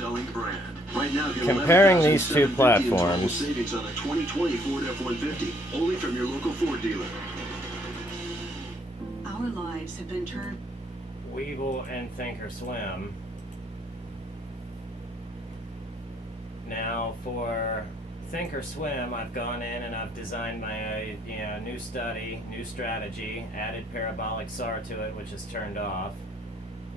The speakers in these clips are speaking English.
best-selling brand. Right now, get Comparing these two 11,750 in platforms, savings on a 2020 Ford F-150, only from your local Ford dealer. Our lives have been turned. Weeble and Thinkorswim. Now for Thinkorswim, I've gone in and I've designed my new study, new strategy, added parabolic SAR to it, which is turned off,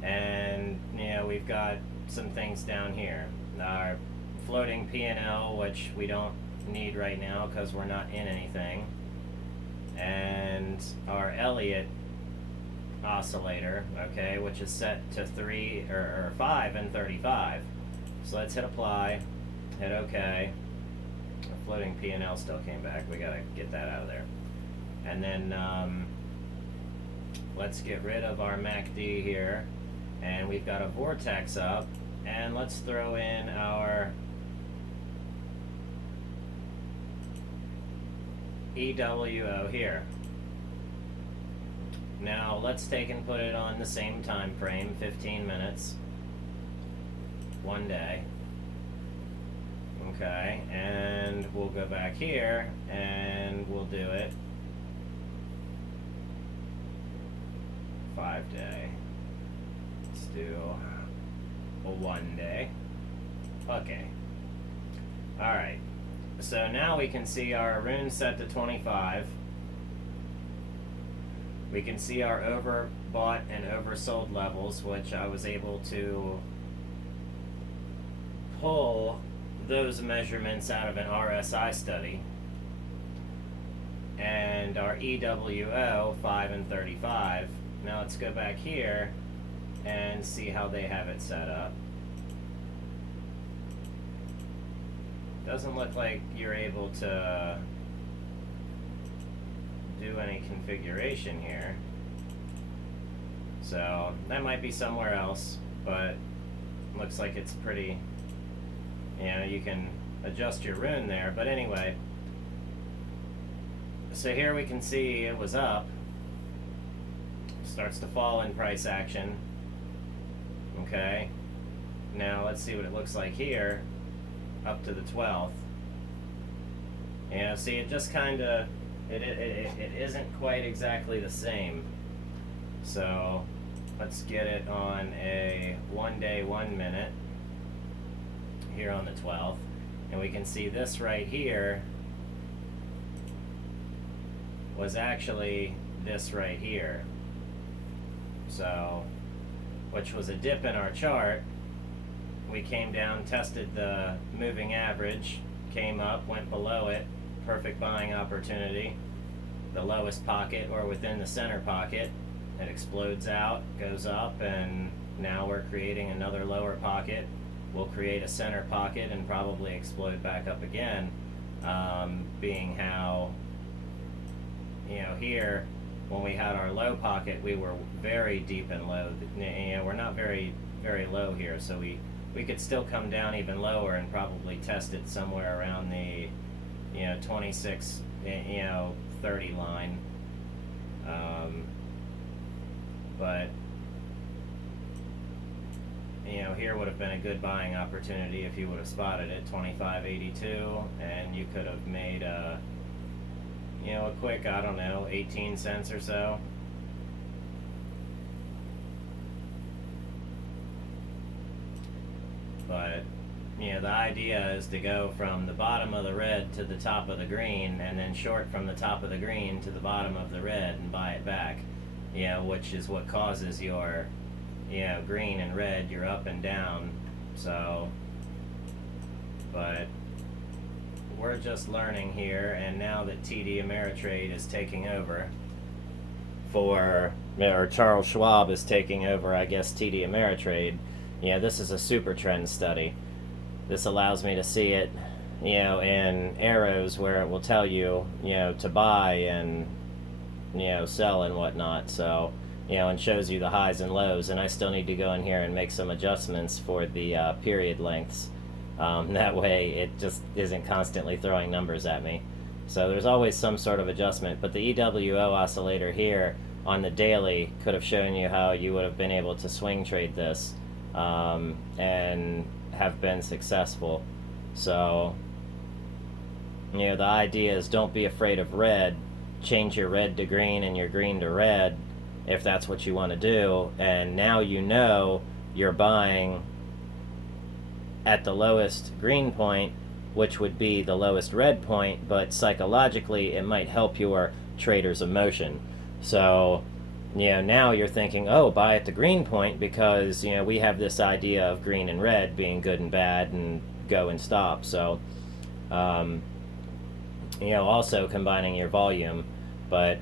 and we've got some things down here. Our floating P&L, which we don't need right now because we're not in anything, and our Elliott oscillator, okay, which is set to 3 or 5 and 35. So let's hit apply, hit OK. Our floating P&L still came back. We gotta get that out of there. And then let's get rid of our MACD here, and we've got a vortex up, and let's throw in our EWO here. Now let's take and put it on the same time frame, 15 minutes, 1 day. Okay, and we'll go back here and we'll do it 5 day. Let's do a 1 day. Okay. Alright. So now we can see our rune set to 25. We can see our overbought and oversold levels, which I was able to pull those measurements out of an RSI study. And our EWO, 5 and 35. Now let's go back here and see how they have it set up. Doesn't look like you're able to do any configuration here, so that might be somewhere else, but looks like it's pretty, you can adjust your rune there. But anyway, so here we can see it was up, starts to fall in price action. Okay, now let's see what it looks like here up to the 12th. See, it just kind of it isn't quite exactly the same. So let's get it on a 1 day 1 minute here on the 12th, and we can see this right here was actually this right here. So, which was a dip in our chart. We came down, tested the moving average, came up, went below it, perfect buying opportunity. The lowest pocket, or within the center pocket, it explodes out, goes up, and now we're creating another lower pocket. We'll create a center pocket and probably explode back up again, being how, here, when we had our low pocket, we were very deep and low. We're not very, very low here, so we could still come down even lower and probably test it somewhere around the 26 30 line, but here would have been a good buying opportunity if you would have spotted it, 25.82, and you could have made a quick, I don't know, 18 cents or so. But the idea is to go from the bottom of the red to the top of the green, and then short from the top of the green to the bottom of the red and buy it back, which is what causes your green and red, your up and down. So, but we're just learning here, and now that TD Ameritrade is taking over or Charles Schwab is taking over, I guess, TD Ameritrade, this is a super trend study. This allows me to see it, in arrows where it will tell you, to buy and, sell and whatnot. So, and shows you the highs and lows. And I still need to go in here and make some adjustments for the period lengths. That way it just isn't constantly throwing numbers at me. So there's always some sort of adjustment. But the EWO oscillator here on the daily could have shown you how you would have been able to swing trade this. And have been successful. So, the idea is don't be afraid of red. Change your red to green and your green to red if that's what you want to do. And now you're buying at the lowest green point, which would be the lowest red point, but psychologically it might help your trader's emotion. So, now you're thinking, oh, buy at the green point because, we have this idea of green and red being good and bad and go and stop. So, also combining your volume. But,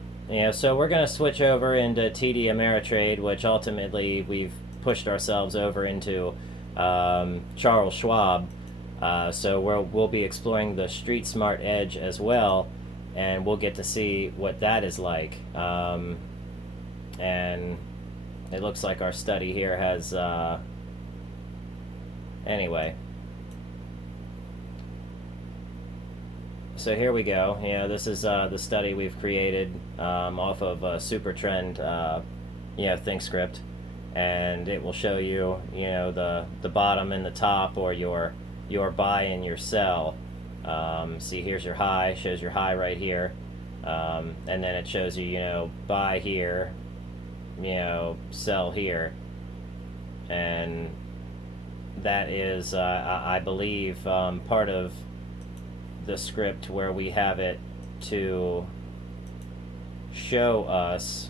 so we're going to switch over into TD Ameritrade, which ultimately we've pushed ourselves over into Charles Schwab. So we'll be exploring the Street Smart Edge as well, and we'll get to see what that is like. And it looks like our study here has anyway. So here we go. This is the study we've created off of Supertrend, ThinkScript, and it will show you, the bottom and the top, or your buy and your sell. See, here's your high, shows your high right here, and then it shows you, buy here, sell here, and that is, I believe, part of the script where we have it to show us